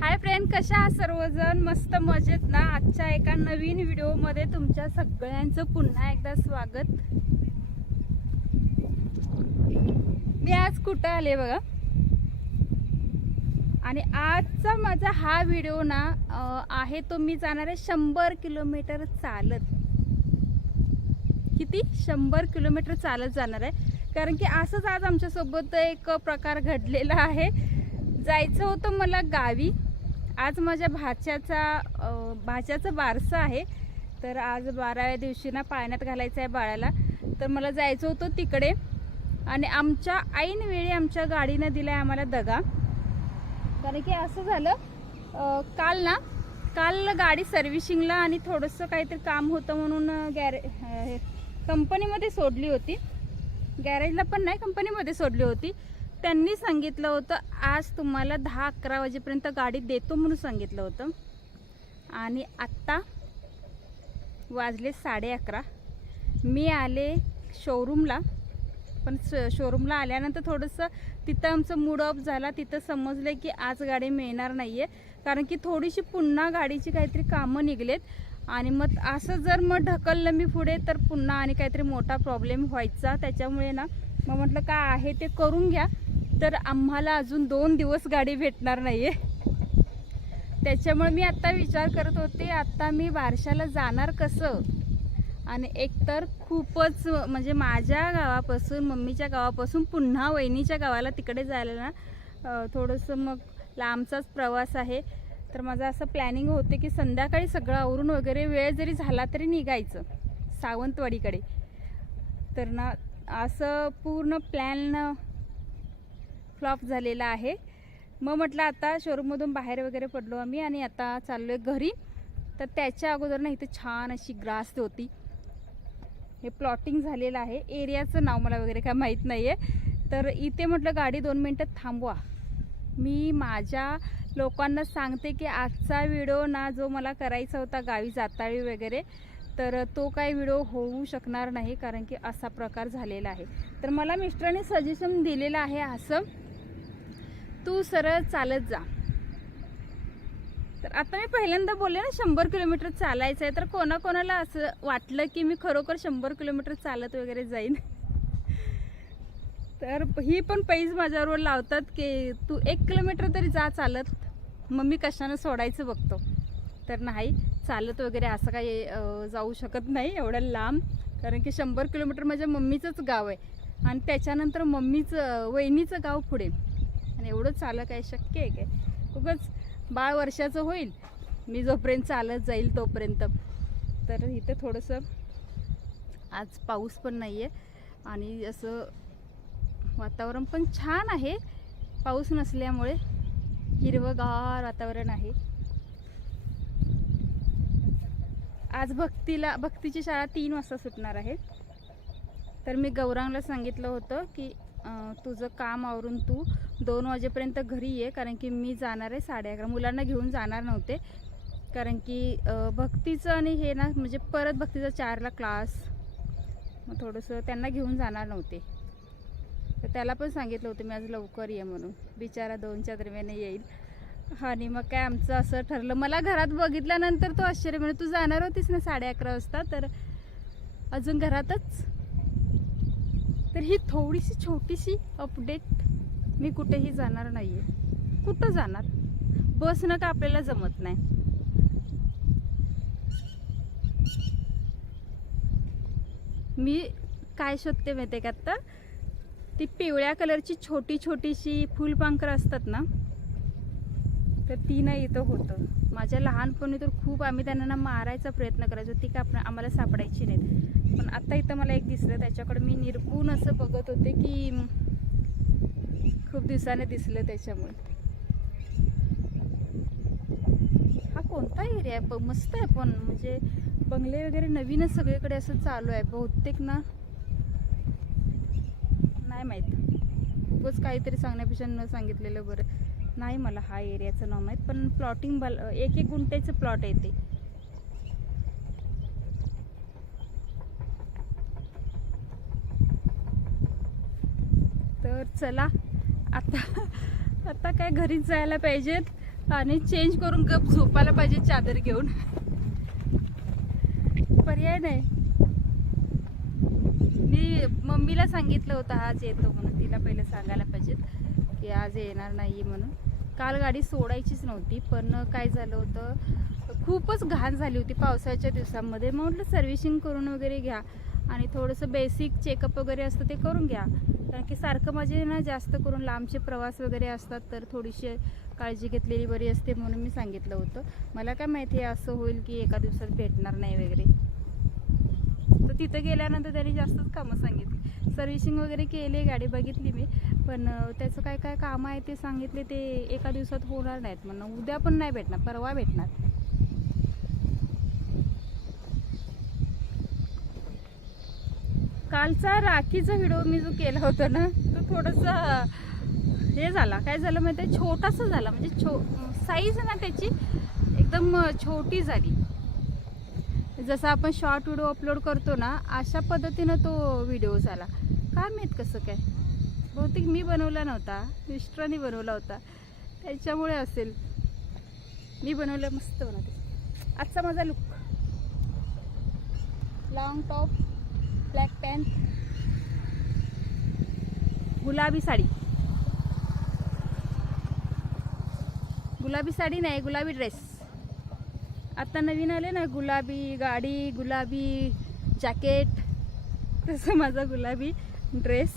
Hi friend कशा आहात सर्वजण? मस्त मजेत ना? आजच्या एका नवीन व्हिडिओमध्ये तुमच्या सगळ्यांचं पुन्हा एकदा स्वागत. मी आज कुठं आले बघा? आणि आजचा माझा हा व्हिडिओ ना आहे तो मी जाणार आहे शंभर किलोमीटर चालत. किती? शंभर किलोमीटर चालत जाणार आहे. कारण की असंच आज आमच्यासोबत एक प्रकार घडलेला आहे. जायचं होतं मला गावी. आज माझ्या भाच्याचा भाच्याचं बारसं आहे. तर आज बाराव्या दिवशी ना पाळण्यात घालायचं आहे बाळाला. तर मला जायचं होतं तिकडे. आणि आमच्या ऐनवेळी आमच्या गाडीनं दिला आहे आम्हाला दगा. कारण की असं झालं काल ना काल गाडी सर्व्हिसिंगला आणि थोडंसं काहीतरी काम होतं म्हणून गॅरे कंपनीमध्ये सोडली होती. गॅरेजला पण नाही कंपनीमध्ये सोडली होती. त्यांनी सांगितलं होतं आज तुम्हाला दहा अकरा वाजेपर्यंत गाडी देतो म्हणून सांगितलं होतं. आणि आत्ता वाजले साडे अकरा. मी आले शोरूमला पण शोरूमला आल्यानंतर थोडंसं तिथं आमचं मूड ऑफ झाला. तिथं समजलं की आज गाडी मिळणार नाही आहे कारण की थोडीशी पुन्हा गाडीची काहीतरी कामं निघलेत. आणि मग असं जर मग ढकललं मी पुढे तर पुन्हा आणि काहीतरी मोठा प्रॉब्लेम व्हायचा. त्याच्यामुळे ना मग म्हटलं काय आहे ते करून घ्या. तर आम्हाला अजून दोन दिवस गाडी भेटणार नाही आहे त्याच्यामुळे मी आत्ता विचार करत होते आत्ता मी बारशाला जाणार कसं? आणि एकतर खूपच म्हणजे माझ्या गावापासून मम्मीच्या गावापासून पुन्हा वहिनीच्या गावाला तिकडे जायला ना थोडंसं मग लांबचाच प्रवास आहे. तर माझं असं प्लॅनिंग होते की संध्याकाळी सगळं आवरून वगैरे वेळ जरी झाला तरी निघायचं सावंतवाडीकडे. तर ना असं पूर्ण प्लॅन फ्लॉप झालेला आहे. मग म्हटलं आता शोरूममधून बाहेर वगैरे पडलो आम्ही आणि आता चाललो आहे घरी. तर त्याच्या अगोदर ना इथे छान अशी ग्रास होती. हे प्लॉटिंग झालेलं आहे. एरियाचं नाव मला वगैरे काय माहीत नाही आहे तर इथे म्हटलं गाडी दोन मिनटं थांबवा. मी माझ्या लोकांना सांगते की आजचा व्हिडिओ ना जो मला करायचा होता गावी जाताळी वगैरे तर तो काही व्हिडिओ होऊ शकणार नाही कारण की असा प्रकार झालेला आहे. तर मला मिस्टरांनी सजेशन दिलेलं आहे असं. तू सरळ चालत जा. तर आता मी पहिल्यांदा बोलले ना शंभर किलोमीटर चालायचं आहे तर कोणाकोणाला असं वाटलं की मी खरोखर शंभर किलोमीटर चालत वगैरे जाईन? तर ही पण पैज माझ्याबरोबर लावतात की तू एक किलोमीटर तरी जा चालत. मग मी कशानं सोडायचं बघतो. तर नाही चालत वगैरे असं काही जाऊ शकत नाही एवढं लांब. कारण की शंभर किलोमीटर माझ्या मम्मीचंच गाव आहे. आणि त्याच्यानंतर मम्मीचं वहिनीचं गाव पुढे. एवढं चालं काय शक्य आहे काय? खूपच बाळ वर्षाचं होईल. मी जोपर्यंत चालत जाईल तोपर्यंत. तर इथं थोडंसं आज पाऊस पण नाही आहे आणि असं वातावरण पण छान आहे. पाऊस नसल्यामुळे हिरवंगार वातावरण आहे. आज भक्तीला भक्तीची शाळा तीन वाजता सुटणार आहे. तर मी गौरांगला सांगितलं होतं की तुझं काम आवरून तू दोन वाजेपर्यंत घरी ये कारण की मी जाणार आहे साडे अकरा. मुलांना घेऊन जाणार नव्हते कारण की भक्तीचं आणि हे ना म्हणजे परत भक्तीचा चारला क्लास मग थोडंसं त्यांना घेऊन जाणार नव्हते. तर त्याला पण सांगितलं होतं मी आज लवकर ये म्हणून. बिचारा दोनच्या दरम्यान येईल. आणि मग काय आमचं असं ठरलं. मला घरात बघितल्यानंतर तो आश्चर्य म्हणजे तू जाणार होतीस ना साडे अकरा वाजता? तर अजून घरातच? तर ही थोडीशी छोटीशी अपडेट मी कुठेही जाणार नाही आहे कुठं जाणार? बसनं का आपल्याला जमत नाही. मी काय शोधते माहिती आहे का आत्ता ती पिवळ्या कलरची छोटी छोटीशी फुलपांखरं असतात ना तर ती नाही इथं होतं. माझ्या लहानपणी तर खूप आम्ही त्यांना मारायचा प्रयत्न करायचो. ती का आपण आम्हाला सापडायची नाहीत. पण आता इथं मला एक दिसलं. त्याच्याकडे मी निरपून असं बघत होते की खूप दिवसाने दिसलं त्याच्यामुळे. हा कोणता एरिया आहे? प- मस्त आहे पण. म्हणजे बंगले वगैरे नवीनच सगळीकडे असं चालू आहे. बहुतेक ना नाही माहीत. खूपच काहीतरी सांगण्यापेक्षा न सांगितलेलं बरं. नाही मला हा एरियाचं नाव माहीत पण प्लॉटिंग बल एक एक गुंट्याचं प्लॉट आहे ते. तर चला आता आता काय घरीच जायला पाहिजेत आणि चेंज करून गप झोपायला पाहिजे चादर घेऊन. पर्याय नाही. मी मम्मीला सांगितलं होतं आज येतो म्हणून तिला पहिलं सांगायला पाहिजेत की आज येणार नाही म्हणून. काल गाडी सोडायचीच नव्हती पण काय झालं होतं खूपच घाण झाली होती पावसाळ्याच्या दिवसांमध्ये. मग म्हटलं सर्व्हिसिंग करून वगैरे घ्या आणि थोडंसं बेसिक चेकअप वगैरे असतं ते करून घ्या. कारण की सारखं माझे ना जास्त करून लांबचे प्रवास वगैरे असतात तर थोडीशी काळजी घेतलेली बरी असते म्हणून मी सांगितलं होतं. मला काय माहिती आहे असं होईल की एका दिवसात भेटणार नाही वगैरे. तर तिथं गेल्यानंतर त्यांनी जास्तच कामं सांगितली. सर्व्हिसिंग वगैरे केली गाडी बघितली मी. पण त्याचं काय काय काम आहे ते सांगितले ते एका दिवसात होणार नाहीत. म्हणून उद्या पण नाही भेटणार परवा भेटणार. कालचा राखीचा व्हिडिओ मी जो केला होता ना तो थोडंसं हे झाला. काय झालं माहिती आहे? छोटासा झाला. म्हणजे छो साईज ना त्याची एकदम छोटी झाली. जसं आपण शॉर्ट व्हिडिओ अपलोड करतो ना अशा पद्धतीनं तो व्हिडिओ झाला. काय माहीत कसं काय? बहुतेक मी बनवला नव्हता. मिस्टरांनी बनवला होता. त्याच्यामुळे असेल. मी बनवलं मस्त बनवते. आजचा माझा look long top black pant गुलाबी साडी. गुलाबी साडी नाही गुलाबी ड्रेस आता नवीन आले ना गुलाबी गाडी गुलाबी जॅकेट तसं माझा गुलाबी ड्रेस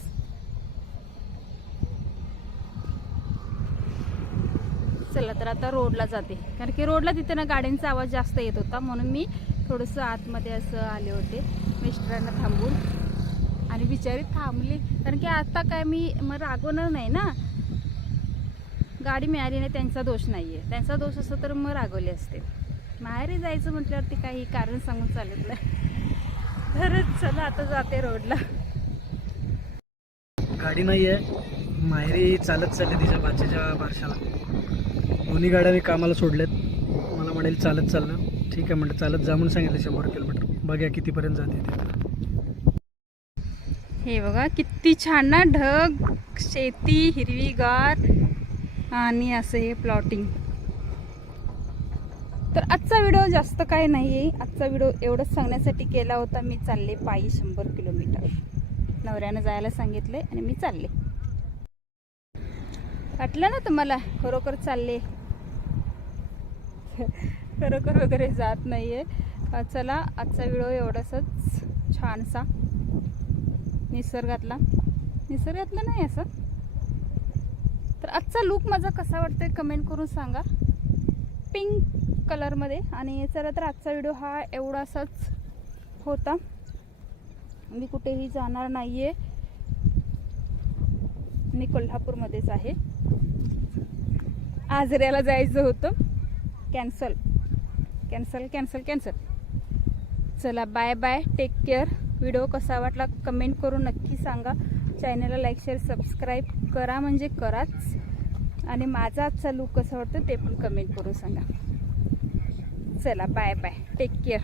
चला तर आता रोडला जाते. कारण की रोडला तिथे ना गाड्यांचा आवाज जास्त येत होता. म्हणून मी थोडंसं आतमध्ये असं आले होते. मिस्टरांना थांबून. आणि बिचारी थांबली. कारण की आता काय मी मग रागवणार नाही ना. गाडी मिळाली नाही त्यांचा दोष नाही आहे त्यांचा दोष असतो तर मग रागवले असते. माहेरी जायचं म्हटल्यावरती काही कारण सांगून चालत नाही. तर चला आता जाते रोडला गाडी नाही आहे. माहेरी चालत चालले तिच्या बाच्याच्या बारशाला. दोन्ही गाड्या मी कामाला सोडल्यात. मला म्हणेल चालत चाललं ठीक आहे म्हणलं चालत जा म्हणून सांगितलं शंभर किलोमीटर. बघ्या कितीपर्यंत जाते ते. हे बघा किती छान ना. ढग शेती हिरवीगार आणि असं हे प्लॉटिंग तर आजचा व्हिडिओ जास्त काय नाही आहे आजचा व्हिडिओ एवढंच सांगण्यासाठी केला होता मी चालले पायी शंभर किलोमीटर. नवऱ्यानं जायला सांगितले आणि मी चालले. वाटलं ना तुम्हाला खरोखर चालले? खरोखर वगैरे जात नाही आहे चला आजचा व्हिडिओ एवढासाच छानसा. निसर्गातला. निसर्गातला नाही असं. तर आजचा लुक माझा कसा वाटतोय कमेंट करून सांगा. पिंक कलरमध्ये आणि चला तर आजचा व्हिडिओ हा एवढासाच होता. मी कुठेही जाणार नाही आहे मी कोल्हापूरमध्येच आहे. आजऱ्याला जायचं होतं. कॅन्सल कॅन्सल कॅन्सल कॅन्सल चला bye bye take care video कसा वाटला कमेंट करून नक्की सांगा. चॅनलला लाईक शेअर सबस्क्राईब करा म्हणजे कराच. आणि माझा आजचा लुक कसा वाटतो ते पण कमेंट करून सांगा. चला बाय बाय टेक केअर